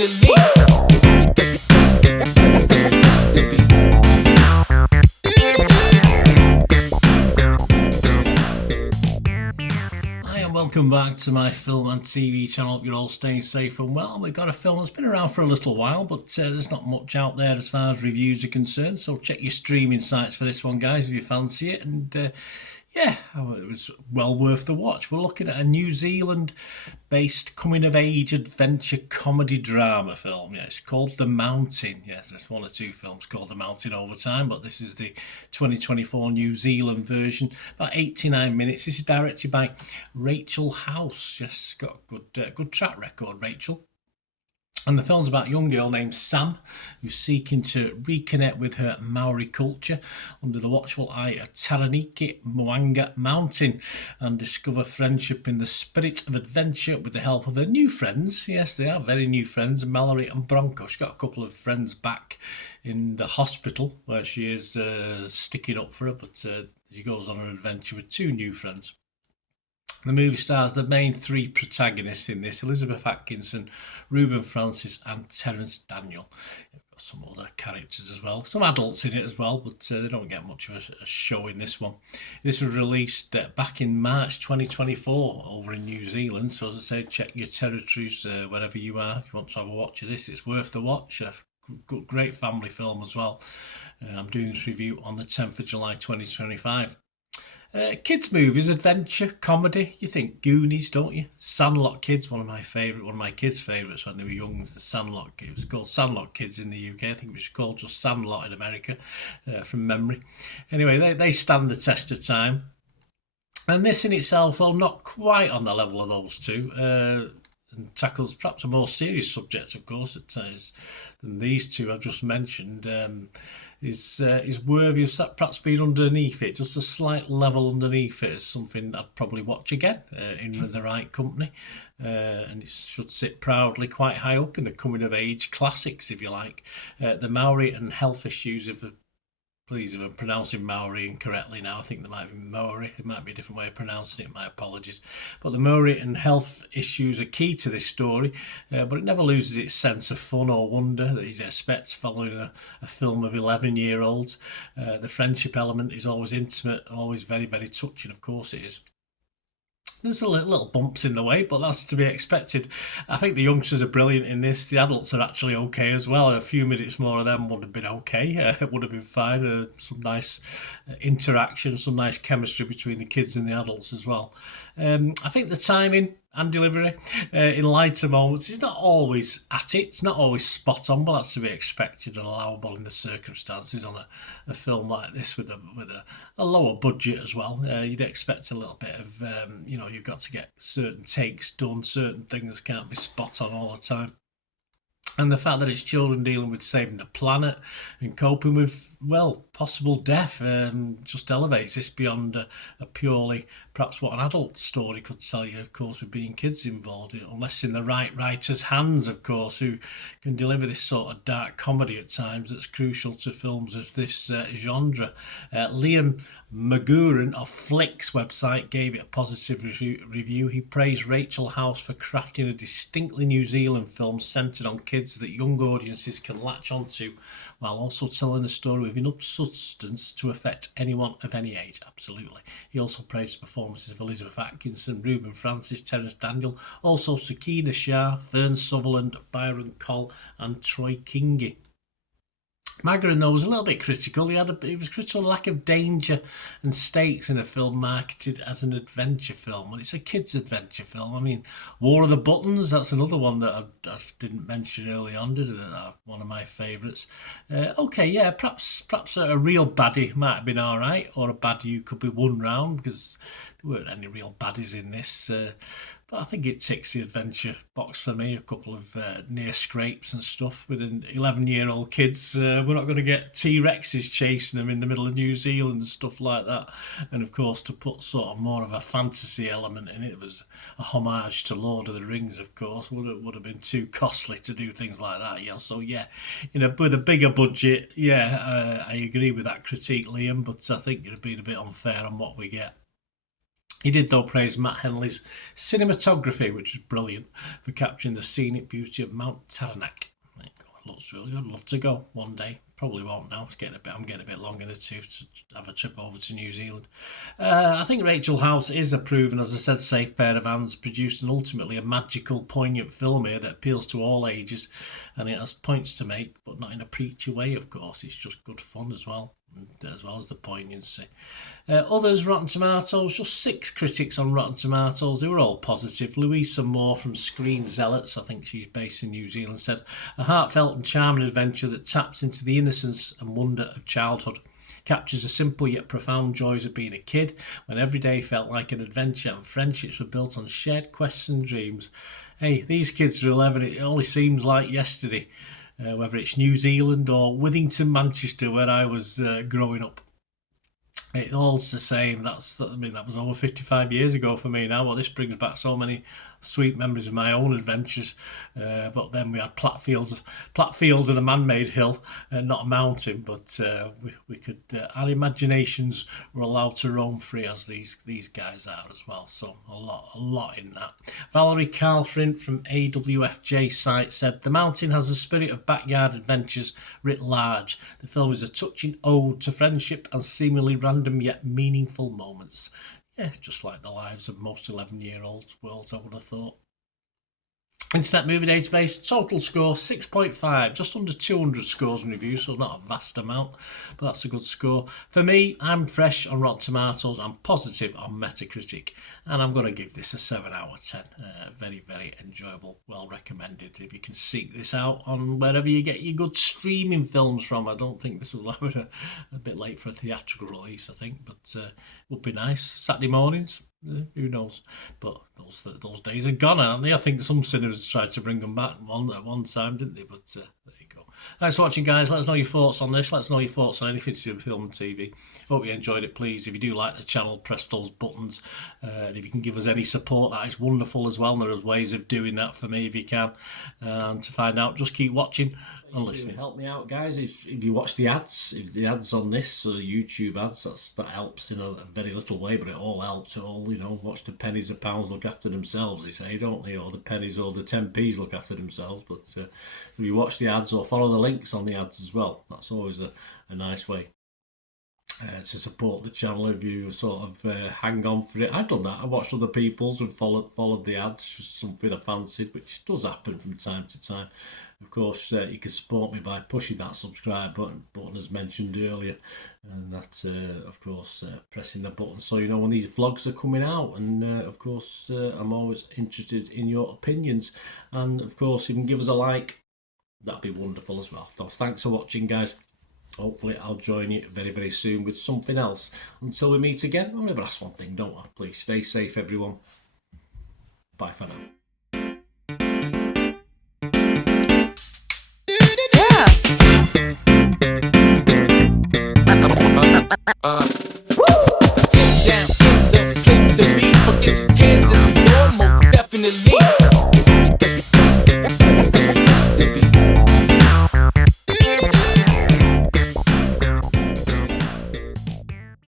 originally. Hi and welcome back to my film and TV channel. Hope you're all staying safe and well. We've got a film that's been around for a little while, but there's not much out there as far as reviews are concerned. So check your streaming sites for this one, guys, if you fancy it. And yeah, it was well worth the watch. We're looking at a New Zealand-based coming-of-age adventure comedy drama film. Yeah, it's called The Mountain. Yes, there's one or two films called The Mountain over time, but this is the 2024 New Zealand version. About 89 minutes. This is directed by Rachel House. Yes, got a good track record, Rachel. And the film's about a young girl named Sam who's seeking to reconnect with her Maori culture under the watchful eye of Taranaki Moanga Mountain and discover friendship in the spirit of adventure with the help of her new friends. Yes, they are very new friends, Mallory and Bronco. She's got a couple of friends back in the hospital where she is sticking up for her, but she goes on an adventure with two new friends. The movie stars the main three protagonists in this: Elizabeth Atkinson, Reuben Francis and Terence Daniel. You've got some other characters as well, some adults in it as well, but they don't get much of a show in this one. This was released back in March 2024 over in New Zealand, so as I say, check your territories wherever you are if you want to have a watch of this. It's worth the watch. Great family film as well. I'm doing this review on the 10th of July 2025. Kids movies, adventure, comedy. You think Goonies, don't you? Sandlot Kids, one of my kids' favourites when they were young. The Sandlot. It was called Sandlot Kids in the UK. I think it was called just Sandlot in America, from memory. Anyway, they stand the test of time. And this in itself, well, not quite on the level of those two. And tackles perhaps a more serious subject, of course, at times than these two I've just mentioned. Is worthy of perhaps being underneath it, just a slight level underneath it, is something I'd probably watch again in the right company, and it should sit proudly quite high up in the coming of age classics, if you like. The Maori and health issues of the Please, if I'm pronouncing Maori incorrectly now, I think there might be Maori. It might be a different way of pronouncing it. My apologies. But the Maori and health issues are key to this story, but it never loses its sense of fun or wonder that you'd expect following a film of 11-year-olds. The friendship element is always intimate, always very, very touching. Of course it is. There's a little bumps in the way, but that's to be expected. I think the youngsters are brilliant in this. The adults are actually okay as well. A few minutes more of them would have been okay. It would have been fine. Some nice interaction, some nice chemistry between the kids and the adults as well. I think the timing and delivery in lighter moments is not always at it. It's not always spot on, but that's to be expected and allowable in the circumstances on a film like this with a lower budget as well. You'd expect a little bit of, you've got to get certain takes done, certain things can't be spot on all the time. And the fact that it's children dealing with saving the planet and coping with, well, possible death just elevates this beyond a purely, perhaps what an adult story could tell you, of course, with being kids involved, unless in the right writer's hands, of course, who can deliver this sort of dark comedy at times that's crucial to films of this genre. Liam Maguren of Flicks website gave it a positive review. He praised Rachel House for crafting a distinctly New Zealand film centred on kids that young audiences can latch onto, while also telling a story with enough substance to affect anyone of any age. Absolutely. He also praised the performances of Elizabeth Atkinson, Reuben Francis, Terence Daniel, also Sakina Shah, Fern Sutherland, Byron Cole and Troy Kingi. Magarin, though, was a little bit critical. He was critical of the lack of danger and stakes in a film marketed as an adventure film. And it's a kids' adventure film. I mean, War of the Buttons, that's another one that I didn't mention early on, did I? One of my favourites. Perhaps a real baddie might have been all right, or a baddie who could be won round, because there weren't any real baddies in this. But I think it ticks the adventure box for me. A couple of near scrapes and stuff with an 11-year-old kids. We're not going to get T-Rexes chasing them in the middle of New Zealand and stuff like that. And of course, to put sort of more of a fantasy element in it, was a homage to Lord of the Rings, of course. Would have been too costly to do things like that. Yeah. So yeah, with a bigger budget, I agree with that critique, Liam. But I think you've been a bit unfair on what we get. He did, though, praise Matt Henley's cinematography, which is brilliant, for capturing the scenic beauty of Mount Taranaki. Looks really good. I'd love to go one day. Probably won't now. I'm getting a bit long in the tooth to have a trip over to New Zealand. I think Rachel House is a proven, as I said, safe pair of hands, produced and ultimately a magical, poignant film here that appeals to all ages, and it has points to make, but not in a preachy way, of course. It's just good fun as well as the poignancy. Others, Rotten Tomatoes, just 6 critics on Rotten Tomatoes. They were all positive. Louisa Moore from Screen Zealots, I think she's based in New Zealand, said, a heartfelt and charming adventure that taps into the innocence and wonder of childhood. Captures the simple yet profound joys of being a kid, when every day felt like an adventure and friendships were built on shared quests and dreams. Hey, these kids are 11, it only seems like yesterday. Whether it's New Zealand or Withington, Manchester, where I was growing up. It all's the same. That was over 55 years ago for me now. Well, this brings back so many sweet memories of my own adventures. But then we had plat fields and a man-made hill, not a mountain. But we could. Our imaginations were allowed to roam free, as these guys are as well. So a lot in that. Valerie Carlfrin from AWFJ site said, the mountain has the spirit of backyard adventures writ large. The film is a touching ode to friendship and seemingly random yet meaningful moments. Yeah, just like the lives of most 11-year-olds worlds, I would have thought. Internet Movie Database, total score 6.5, just under 200 scores and reviews, so not a vast amount, but that's a good score. For me, I'm fresh on Rotten Tomatoes, I'm positive on Metacritic, and I'm going to give this a 7 out of 10. Very, very enjoyable, well recommended. If you can seek this out on wherever you get your good streaming films from. I don't think this will have a bit late for a theatrical release, I think, but it would be nice. Saturday mornings. Who knows? But those days are gone, aren't they? I think some cinemas tried to bring them back at one time, didn't they? But there you go. Thanks for watching, guys. Let us know your thoughts on this. Let us know your thoughts on anything to do with film and TV. Hope you enjoyed it. Please, if you do like the channel, press those buttons. And if you can give us any support, that is wonderful as well. And there are ways of doing that for me if you can. And to find out, just keep watching and listening. Help me out, guys. If you watch the ads, if the ads on this YouTube ads, that helps in a very little way, but it all helps. It all, watch the pennies and pounds look after themselves, they say, don't they? Or the pennies or the 10p's look after themselves. But if you watch the ads or follow the links on the ads as well, that's always a nice way to support the channel. If you sort of hang on for it, I've done that. I watched other people's and followed the ads, just something I fancied, which does happen from time to time. Of course, you can support me by pushing that subscribe button as mentioned earlier, and that's of course pressing the button so you know when these vlogs are coming out. And of course, I'm always interested in your opinions, and of course, if you can give us a like, that'd be wonderful as well. So thanks for watching, guys. Hopefully I'll join you very, very soon with something else. Until we meet again, I'll never ask one thing, don't I? Please stay safe, everyone. Bye for now. Yeah.